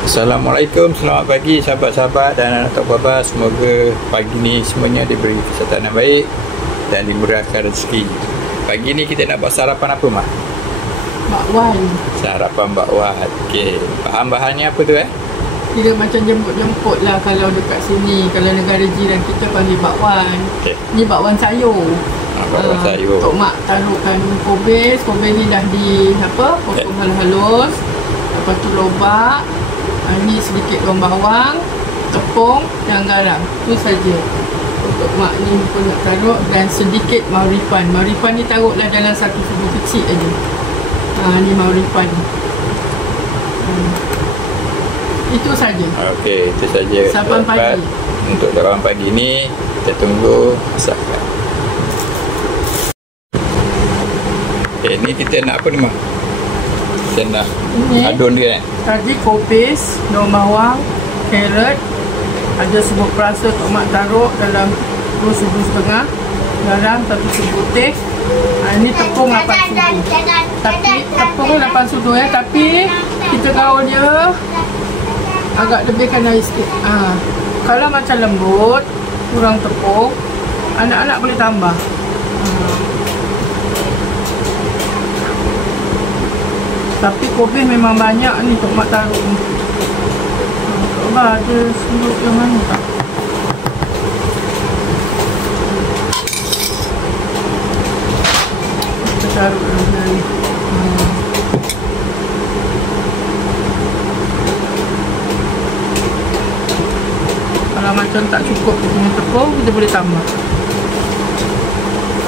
Assalamualaikum, selamat pagi sahabat-sahabat dan anak baba. Semoga pagi ni semuanya diberi kesihatan yang baik dan dimurahkan rezeki. Pagi ni kita nak buat sarapan apa, Mak? Bakwan. Sarapan bakwan. Okey. Bahan-bahannya apa tu Dia macam jemput-jemput lah kalau dekat sini. Kalau negara jiran kita panggil bakwan. Okey. Ni bakwan sayur. Bakwan sayur. Tok Mak taruhkan kobis. Kobis ni dah potong halus-halus. Lepas tu lobak. Ni sedikit daun bawang, tepung dan garam. Tu saja. Untuk Mak ni pun nak taruh. Dan sedikit mauripan. Mauripan ni taruhlah dalam satu sudu kecil aja. Ni mauripan. Itu saja. Okey, itu saja. Sarapan pagi. Untuk sarapan pagi ni kita tunggu masakkan. Okey, ni kita nak apa ni, Mak? Kita nak adun dia Tadi kopis, daun bawang, carrot, ada serbuk perasa Tok Mak taruh dalam 2 sudu setengah, garam 1 sudu teh. Ini tepung 8 sudu. Tapi tepung 8 sudu tapi kita gaul dia agak lebihkan air sikit. Kalau macam lembut, kurang tepung, anak-anak boleh tambah. Tapi kopi memang banyak ni Tok Mak taruh ni. Ada senduk yang mana tak? Kita taruh dalam ni. Kalau macam tak cukup punya tepung, kita boleh tambah.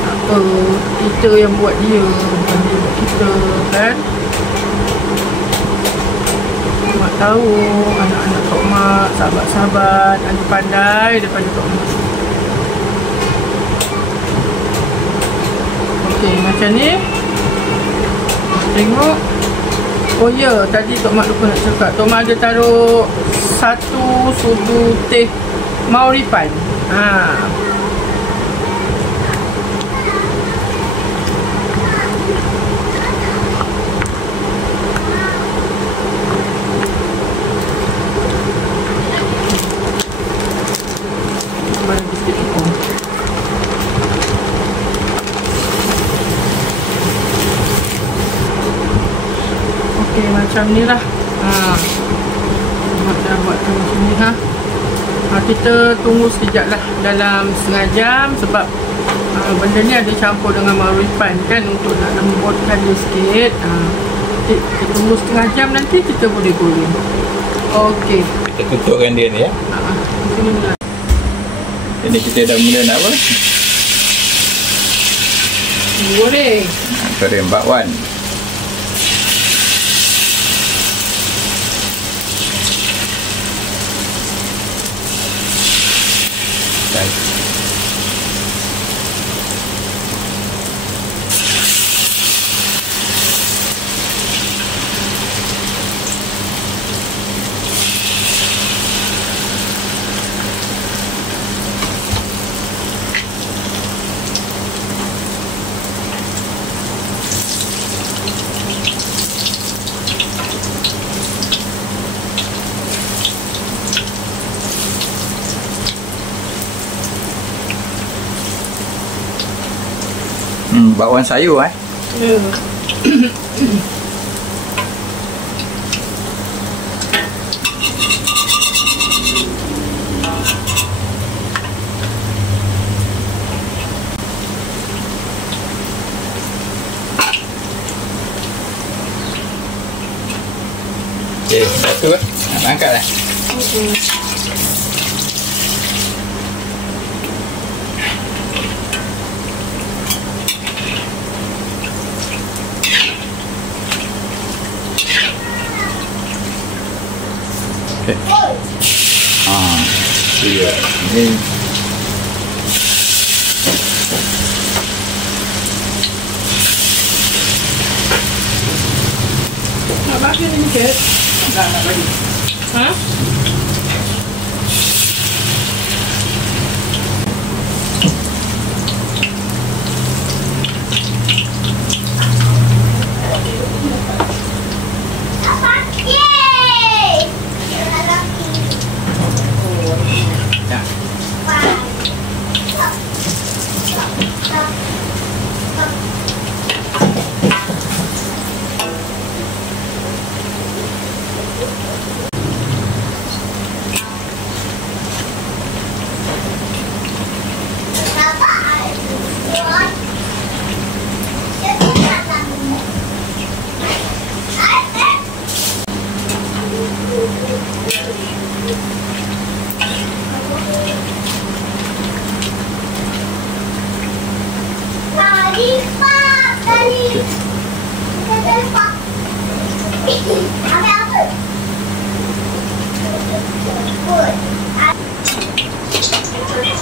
Apa? Kita yang buat dia, bukan dia buat kita, kan? Mak tahu anak-anak Tok Mak, sahabat-sahabat ada pandai daripada Tok Mak. Okey, macam ni. Tengok. Oh ya, tadi Tok Mak lupa nak cakap. Tok Mak ada taruh 1 sudu teh mauripan. Okey, macam ni lah. Mak dah buat macam ni kita tunggu sekejap lah, dalam setengah jam. Sebab benda ni ada campur dengan mauripan kan, untuk nak lembutkan dia sikit. Kita tunggu setengah jam, nanti kita boleh goreng. Okey, kita tutupkan dia ni bismillah. Jadi kita dah mula nak apa? Goreng. Goreng bakwan. Bakwan sayur Ya. Okey, satu nak angkat Okey. Ya, ni nak bagi ni sikit. Tak nak bagi.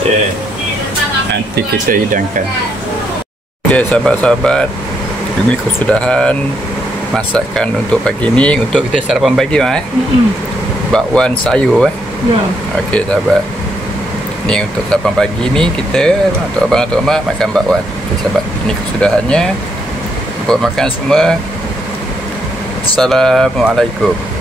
Okay. Nanti kita hidangkan. Okay, sahabat-sahabat, ini kesudahan masakan untuk pagi ni. Untuk kita sarapan pagi, bakwan sayur. Ya. Okey, sahabat. Ni untuk sarapan pagi ni kita, untuk abang atau mak makan bakwan. Okey, sahabat. Ini kesudahannya. Buat makan semua. Assalamualaikum.